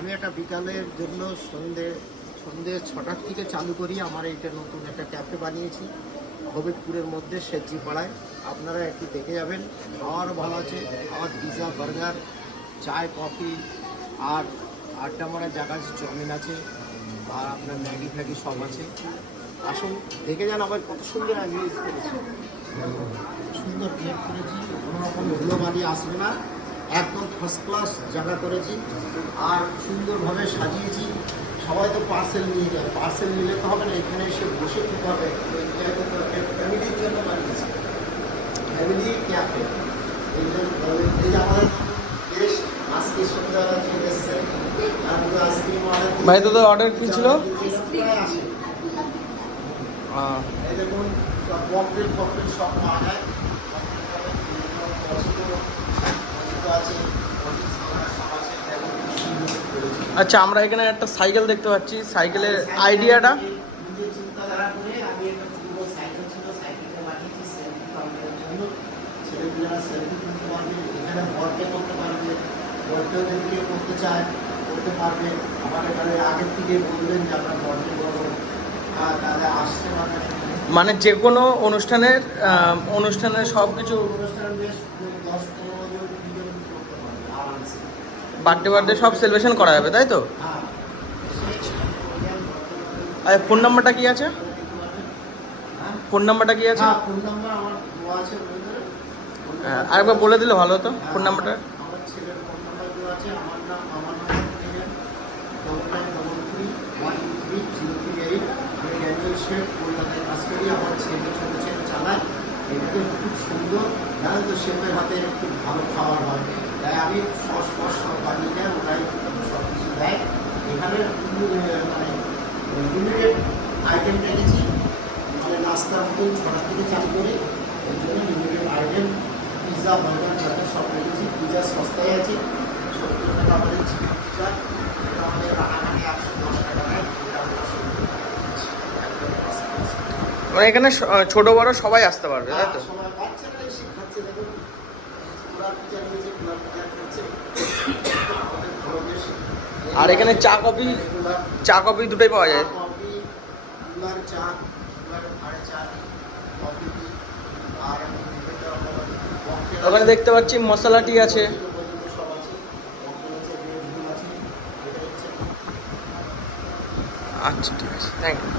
আমি একটা বিকালের জন্য সন্ধে 6টার থেকে চালু করি। আমার এইটা নতুন একটা ক্যাফে বানিয়েছি হবিবপুরের মধ্যে শেঠজি পাড়ায়। আপনারা একটু দেখে যাবেন। খাওয়ারও ভালো আছে, খাওয়ার পিৎজা, বার্গার, চায়, কফি, আর আড্ডা মারার জায়গা আছে, চাউমিন আছে, আর আপনার ম্যাগি ফ্যাগি সব আছে। আসুন দেখে যান আমার কত সুন্দর আমি ইউজ করেছি, সুন্দর ক্রিয়েট করেছি, কোনো রকম ধুলোবালি আসবে না, একদম ফার্স্ট ক্লাস জায়গা করেছি আর সুন্দরভাবে সাজিয়েছি। সবাই তো পার্সেল নিয়ে যায়, পার্সেল নিলে তো হবে না, এখানে এসে বসে খেতে হবে। ফ্যামিলির জন্য বানিয়েছি, ফ্যামিলি ক্যাফে। এই যে আমাদের বেশ আজকে সন্ধ্যাবেলা চলে এসছে, তারপরে আইসক্রিম ভাই তোদের অর্ডার কি ছিল? এই দেখুন পকটেল সব পাওয়া যায়। আচ্ছা, আমরা এখানে একটা সাইকেল দেখতে পাচ্ছি। সাইকেলের আইডিয়াটা নিজের চিন্তাধারা করে আমি একটা পুরো সাইকেল ছিল, সাইকেলটা বানিয়েছি সেলফি কাউন্টারের জন্য। ছেলেমেয়েরা সেলফি তুলতে পারবে, এখানে বর্ডে করতে পারবে, বর্ডেও যদি কেউ করতে চায় করতে পারবে। আমার এখানে আগের থেকে বলবেন যে আপনার বর্ডে করবো, তাহলে আসতে পারবে। মানে যে কোনো অনুষ্ঠানের সব কিছু অনুষ্ঠান বেশ 10-15 জন 20 জন করতে পারবে আরামসে। বার্থডে সব সেলিব্রেশন করা যাবে, তাই তো? হ্যাঁ। আর ফোন নাম্বারটা কি আছে? ফোন নাম্বারটা কি আছে? ফোন নাম্বার আমার দেওয়া আছে। আরেকবার বলে দিলে ভালো হতো ফোন নাম্বারটা। আমার ছেলের ফোন নাম্বার দেওয়া আছে। আমার নাম্বার থেকে 9933123038। আমি ড্যানিয়েল শেখ, কলকাতায় কাজ করি। আমার ছেলে ছোটো ছেলে চালায়, এটাকে খুব সুন্দর। জানেন তো শেফের হাতে খুব ভালো খাবার হয়, তাই আমি সস সব বানিয়ে দেয়, ওটাই সব কিছু দেয়। এখানে মানে লিমিটেড আইটেম রেখেছি, মানে নাস্তার মতন 6টা থেকে চালু করে, এই জন্য লিমিটেড আইটেম পিৎজা, বার্গার, চাটা সব রেখেছি। পিৎজা সস্তায় আছে, 70 টাকা আমাদের চিকেন পিৎজা, এটা আমাদের রানাঘাটে 110 টাকা নেয়। এটা আমরা 70 টাকা দিচ্ছি, একদম ফার্স্ট ক্লাস। মানে এখানে ছোট বড় সবাই আসতে পারবে, তাই তো? সময় বাচ্চারা এসে খাচ্ছে, দেখুন পুরা পিৎজা নিয়েছে, পুরা পিৎজা খাচ্ছে। আমাদের ভালো বেশ। আর এখানে চা কফি দুটোই পাওয়া যায়। কফি, কুলার চা, কুলারের ভাড়ে চা, কফি, আর ওখানে দেখতে পাচ্ছি মশলা টি আছে। আচ্ছা, ঠিক আছে, থ্যাংক ইউ।